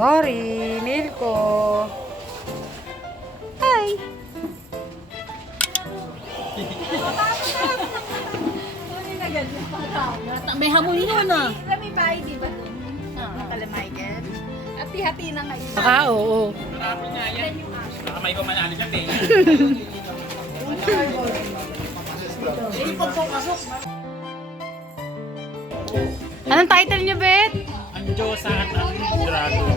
Mori, Milko. Hi. May hamon yun ah. Kami bahay, di ba doon? Kala Michael. Hati-hati na ngayon. Baka, oo. Marami nga yan. Baka may kumanalo dyan, eh. Anong title niyo, Bet? Ang Diyosa at ang Drago.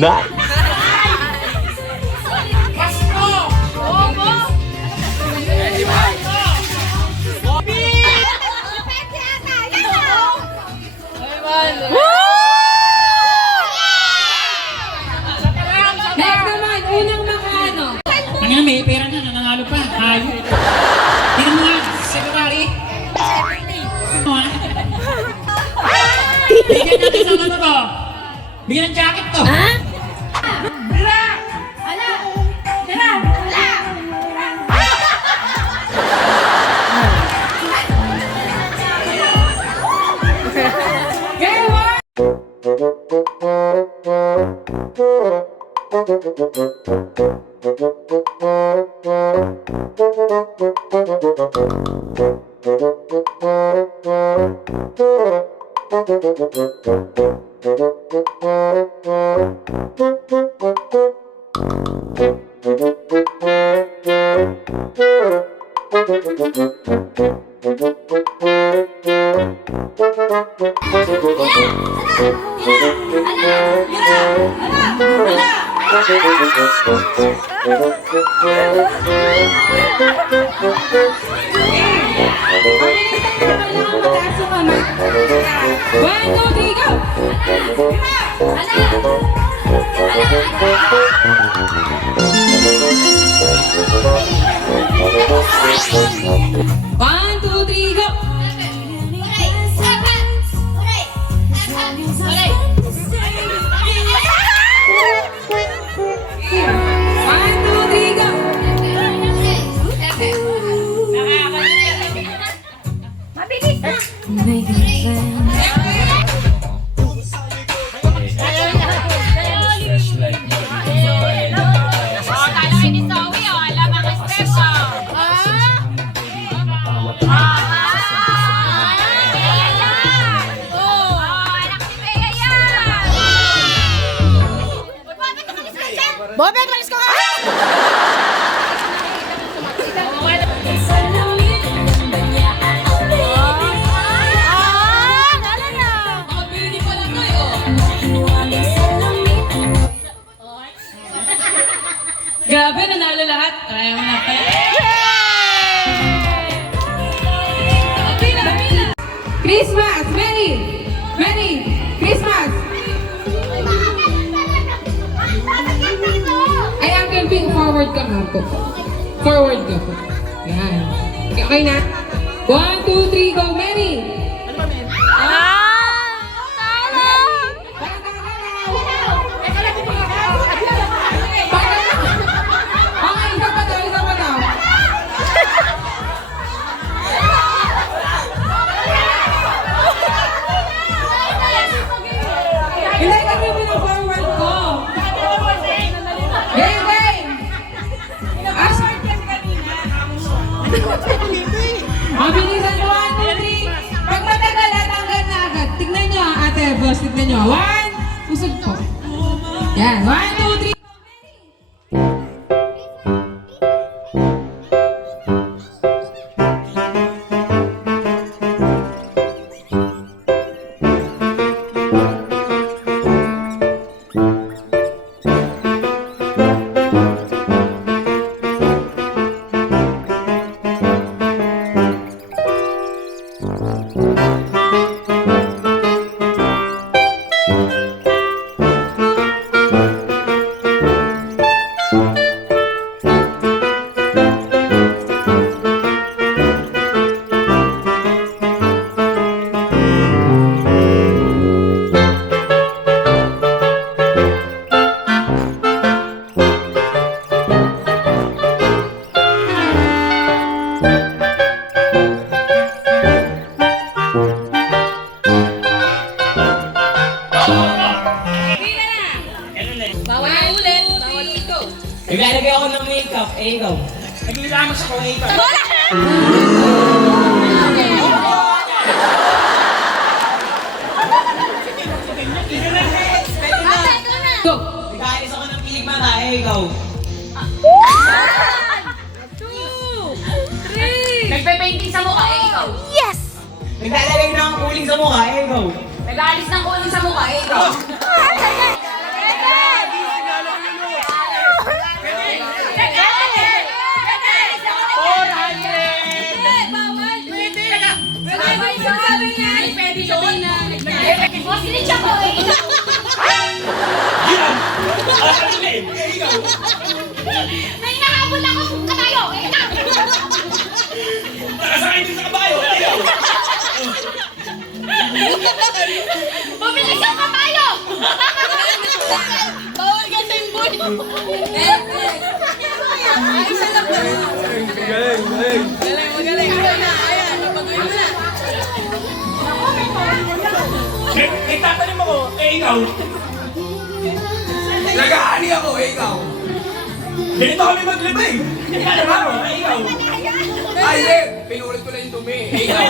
Nice! Next naman, unang makaano. Ang ina, may pera na, nananalo pa. Ayun. Tingnan mo nga, Secretary. Ano ha? Bigyan natin sa ano to. Bigyan ng jacket to. Ha? One, two, three, go! One, two, three, go! Mabilis na! Bobet, walis ko ka! Grabe, nanalo lahat. Ayaw mo na kaya. Christmas! Merry! Merry! Christmas! Ay, Uncle Pink, forward ka nga po. Forward ka po. Yan. Okay na? 1, 2, 3, go, Merry! guys, tignan nyo. 1, usog po. Yan, 1, 2, 3. Naglalagay ako ng makeup, ikaw. Naglilamos ako ng makeup. Go! Nagkaalis ako ng kilig mata, ikaw. Nagpe-painting sa mukha, ikaw. Naglalagay na ang uling sa mukha, ikaw. Nag-aalis ng kulang sa mukha, ikaw. May nahabol ako katayo. Nakasakay din sa kabayo, ikaw. Mabilis ang katayo. Bawal ka sa imboy. Nagtatanim ako, ikaw. Nag-aani ako, ikaw. Ganito kami maglibing. Alam mo, ikaw. Ay, hindi. Pinulit ko na yung dumi. Ikaw.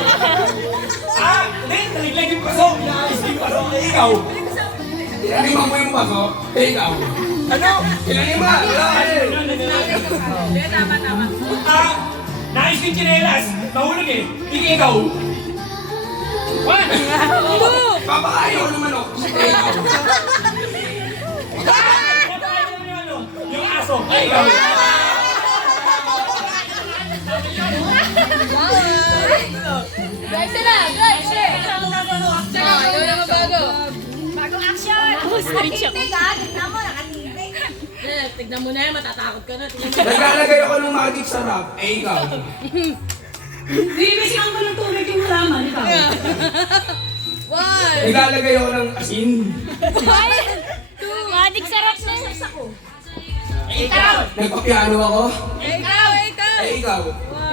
Hindi, nalaglag yung paso. Inaayos yung paso, ikaw. Tinanima mo yung paso. Ikaw. Ano? Tinanima. Naayos yung chinelas. Mahulog eh. Ikaw. Papakain ako ng manok. Ikaw. Yung aso, ikaw. Guys, sila. Guys, bagong action. Nakatindig ha. Tignan mo, nakatindig. Tignan mo na yan, matatakot ka na. Naglalagay ako ng magic sarap. Ikaw. Bibisikan ko ng tubig yung halaman, ikaw. Naglalagay ako ng asin. Madik sarap na. Nagpapiano ako. Ikaw! Ikaw.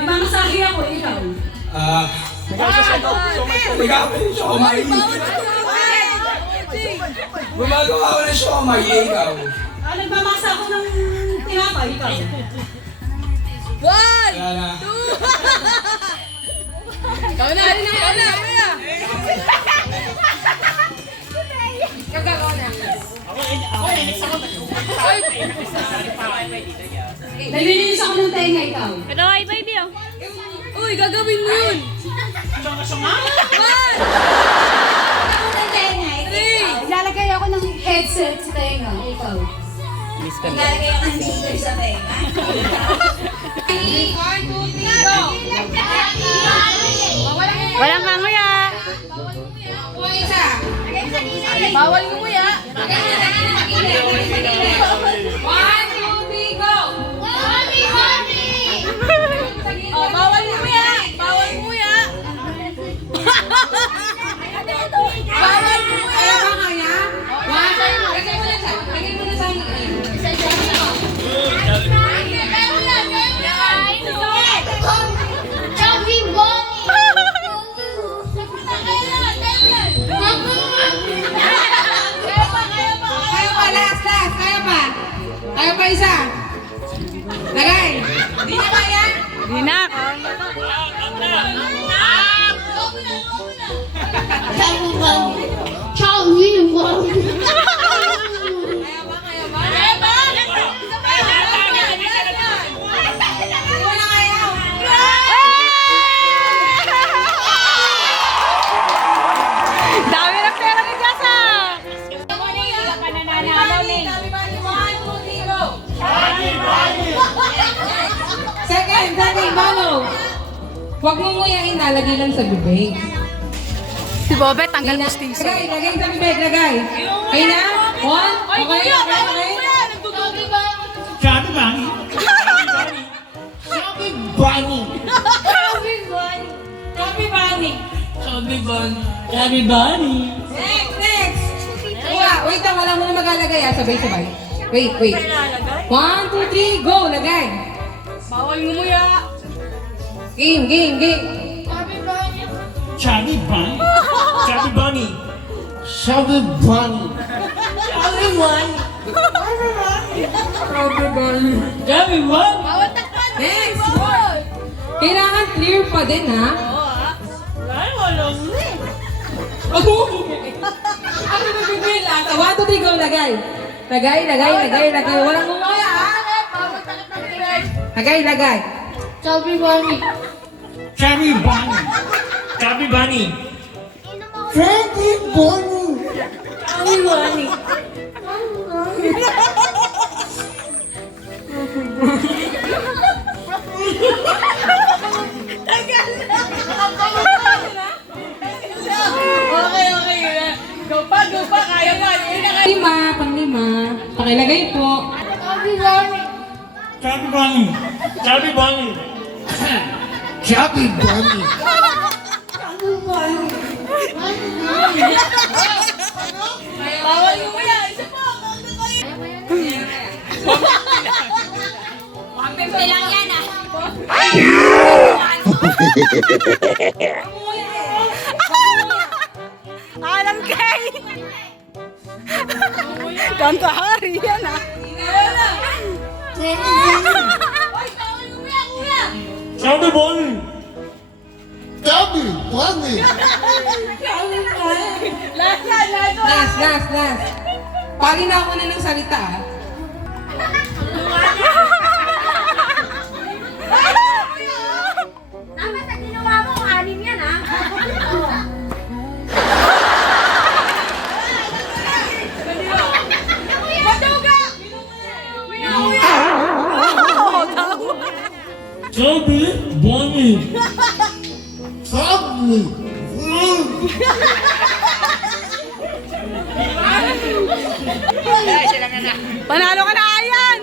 Imamasahe ako, ikaw. Nagkakape ng siomay. Gumagawa ako ng siomay. Ikaw. Nagmamasa ako ng tinapay, ikaw. Wala na. Ikaw na, kuya. Gagawa na. Naglilinis ako ng tenga, ikaw. Ito ay baby oh. Uy, gagawin mo yun. Ilalagay ako ng headset sa tenga. Ikaw. Ilalagay ako ng taser sa tenga. 1, 2, 3, go! Walang kanguya. Bawal ngumuya. 1, 2, 3, go! Oh, bawal ngumuya. Bawal ngumuya. Bawal ngumuya. Lagay mo na sa Kaya pa isa. Lagay. Hindi na kaya? Di na. Ciao, Daddy, Mano. Huwag mo nguyain na, lagay lang sa bibig. Si Bobet, tanggal mustiso. Lagay, lagay sa bibig, lagay. Okay na? One? Okay, okay. Chubby Bunny. Chubby Bunny. Chubby Bunny. Next! Wait lang, wala mo na maglalagay ah. Sabay-sabay. Wait. 1, 2, 3, go! Lagay! Bawal ngumuya. Game! Chubby Bunny. Chubby Bunny. Chubby Bunny. Chubby Bunny. Bawal takpan. Next! Kailangan clear pa din ha. Ay, walang Ano ba bibig lang? 1, 2, 3, go! Lagay! Lagay! Walang ngumaya ha. Bawal takpan. Lagay! Chubby Bunny. Chubby Bunny. Chubby Bunny. Okay. Go pa. Kaya pa. Panglima. Pakilagay po. Chubby Bunny. Chubby Bunny. Chubby Bunny. Bawal ngumuya. Isa pa. Pagpimpi lang yan ah. Alam kay. Kantahari yan ah. Oy, bawal ngumuya, kuya. Chubby Bunny. Last. Pali na ako na ng salita ah. Dapat sa ginawa mo, anim yan ah. Matuga! Chubby Bunny. Panalo ka na, Ayan!